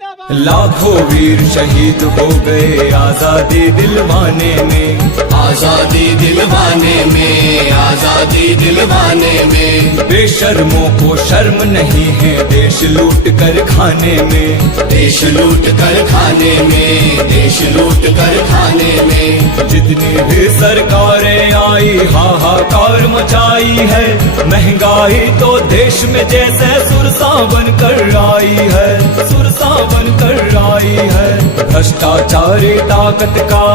लाखों वीर शहीद हो गए आजादी दिलवाने में, आजादी दिलवाने में, आजादी दिलवाने में। बेशर्मों को शर्म नहीं है देश लूट कर खाने में, देश लूट कर खाने में, देश लूट कर खाने में। जितनी भी सरकारें आई हाहाकार मचाई है, महंगाई तो देश में जैसे सुरसा बन कर आई है, सुरसा बन कर आई है। भ्रष्टाचारी ताकत का,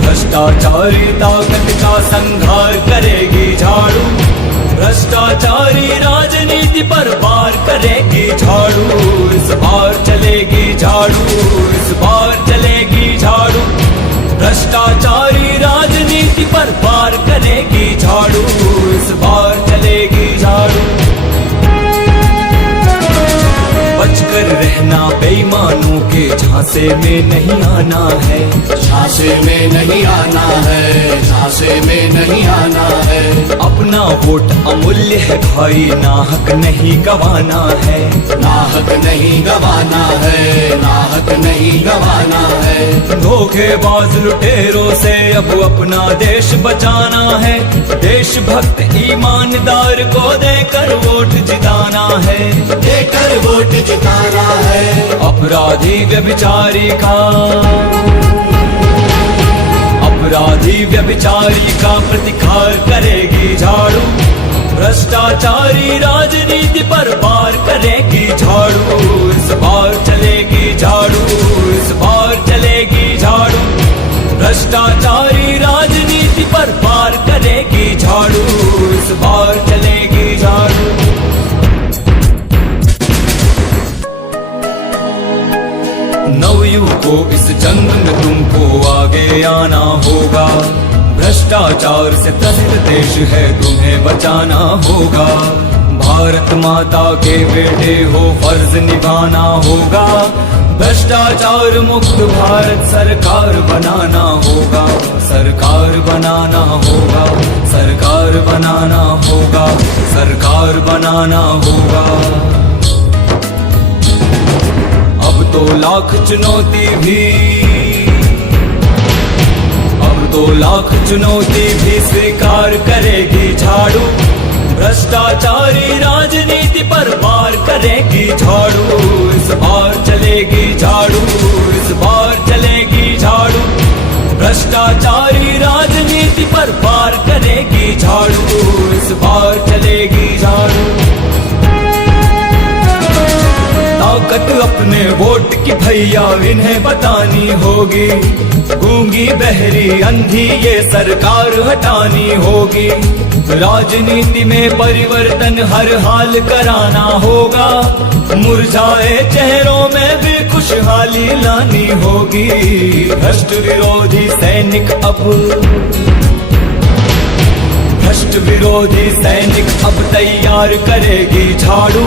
भ्रष्टाचारी ताकत का संहार करेगी झाड़ू, भ्रष्टाचारी राजनीति पर वार करेगी झाड़ू। इस बार चलेगी झाड़ू, इस बार चलेगी झाड़ू, भ्रष्टाचारी राजनीति पर वार करेगी झाड़ू, इस बार चलेगी झाड़ू। बचकर रहना बेईमानों के झांसे में नहीं आना है, झांसे में नहीं आना है, झांसे में नहीं आना है। अपना वोट अमूल्य है भाई, नाहक नहीं गवाना है, नाहक नहीं गवाना है, नाहक नहीं गवाना है। धोखेबाज लुटेरों से अब अपना देश बचाना है, देशभक्त ईमानदार को देकर वोट जिताना है, देकर वोट जिताना है। अपराधी व्यभिचारी का, अपराधी व्यभिचारी का प्रतिकार करेगी झाड़ू, भ्रष्टाचारी राजनीति पर वार करेगी झाड़ू। इस बार चलेगी झाड़ू, इस बार चलेगी झाड़ू, भ्रष्टाचारी राजनीति पर वार करेगी झाड़ू, इस बार चलेगी झाड़ू। नवयुग को इस जंग में तुमको आगे आना होगा, भ्रष्टाचार से त्रसित देश है तुम्हें बचाना होगा। भारत माता के बेटे हो फर्ज निभाना होगा, भ्रष्टाचार मुक्त भारत सरकार बनाना होगा, सरकार बनाना होगा, सरकार बनाना होगा, सरकार बनाना होगा। अब तो लाख चुनौती भी, अब तो लाख चुनौती भी स्वीकार करेगी झाड़ू, भ्रष्टाचारी राजनीति पर वार करेगी झाड़ू। इस बार चलेगी झाड़ू, इस बार चलेगी झाड़ू, भ्रष्टाचारी राजनीति पर वार करेगी झाड़ू, इस बार चलेगी झाड़ू। ताकत अपने वोट की भैया इन्हें बतानी होगी, गूंगी बहरी अंधी ये सरकार हटानी होगी। राजनीति में परिवर्तन हर हाल कराना होगा, मुरझाए चेहरों में भी खुशहाली लानी होगी। भ्रष्ट विरोधी सैनिक अब, भ्रष्ट विरोधी सैनिक अब तैयार करेगी झाड़ू,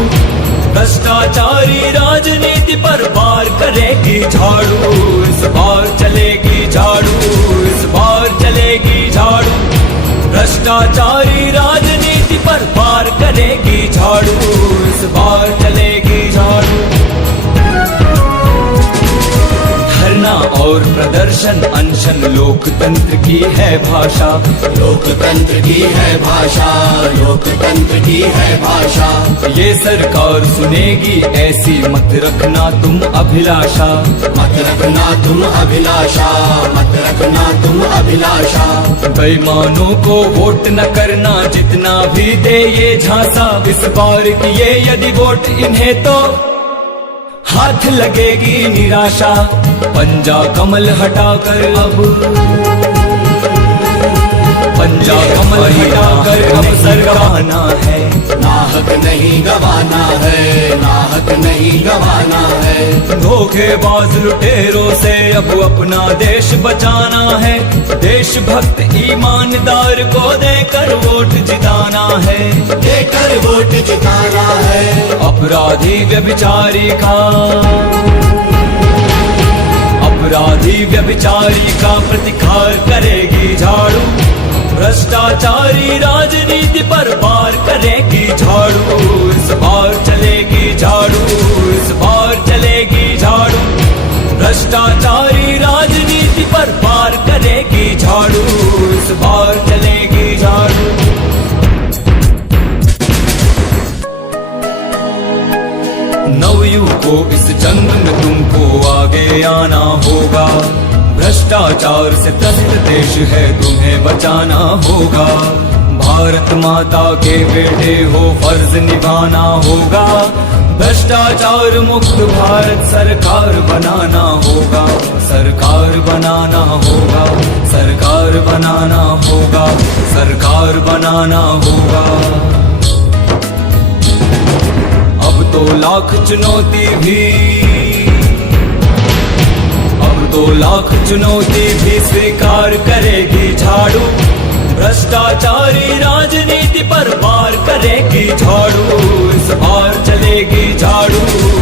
भ्रष्टाचारी राजनीति पर वार करेगी झाड़ू। इस बार चलेगी झाड़ू, इस बार चलेगी झाड़ू, भ्रष्टाचारी राजनीति पर वार करेगी झाड़ू, इस बार चलेगी झाड़ू। धरना और प्रदर्शन अनशन लोकतंत्र की है भाषा, लोकतंत्र की है भाषा, लोकतंत्र की है भाषा। ये सरकार सुनेगी ऐसी मत रखना तुम अभिलाषा, मत रखना तुम अभिलाषा, मत रखना तुम अभिलाषा। बेईमानों को वोट न करना जितना भी दे ये झांसा, इस बार की ये यदि वोट इन्हें तो हाथ लगेगी निराशा। पंजा कमल हटाकर अब, पंजा कमल हटाकर अब सरकाना है, नाहक नहीं गवाना है, नाहक नहीं गवाना है। धोखेबाज लुटेरों से अब अपना देश बचाना है, देशभक्त ईमानदार को देकर वोट जिताना है, देकर वोट जिताना है। अपराधी व्यभिचारी का, अपराधी व्यभिचारी का प्रतिकार करेगी झाड़ू, भ्रष्टाचारी राजनीति पर वार करेगी झाड़ू। इस बार चलेगी झाड़ू, नवयुवकों इस जंग में तुमको आगे आना होगा। भ्रष्टाचार से त्रसित देश है, तुम्हें बचाना होगा। भारत माता के बेटे हो, फर्ज निभाना होगा। भ्रष्टाचार मुक्त भारत सरकार बनाना होगा, सरकार बनाना होगा, सरकार बनाना होगा, सरकार बनाना होगा। अब तो लाख चुनौती भी, अब तो लाख चुनौती भी स्वीकार करेगी झाड़ू। भ्रष्टाचारी राजनीति पर पार करेगी झाड़ू। इस बार चलेगी झाड़ू,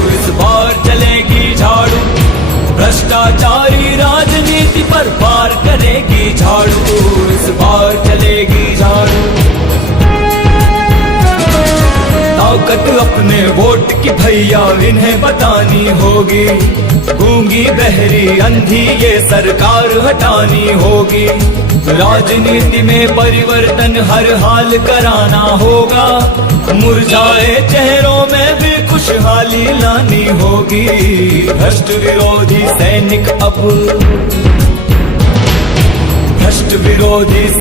इस बार चलेगी झाड़ू। भ्रष्टाचारी राजनीति पर पार करेगी झाड़ू, इस बार चलेगी झाड़ू। ताकत अपने वोट की भैया इन्हें बतानी होगी। गूंगी बहरी अंधी ये सरकार हटानी होगी। राजनीति में परिवर्तन हर हाल कराना होगा। मुरझाए चेहरों में भी खुशहाली लानी होगी। भ्रष्ट विरोधी सैनिक अब, भ्रष्ट विरोधी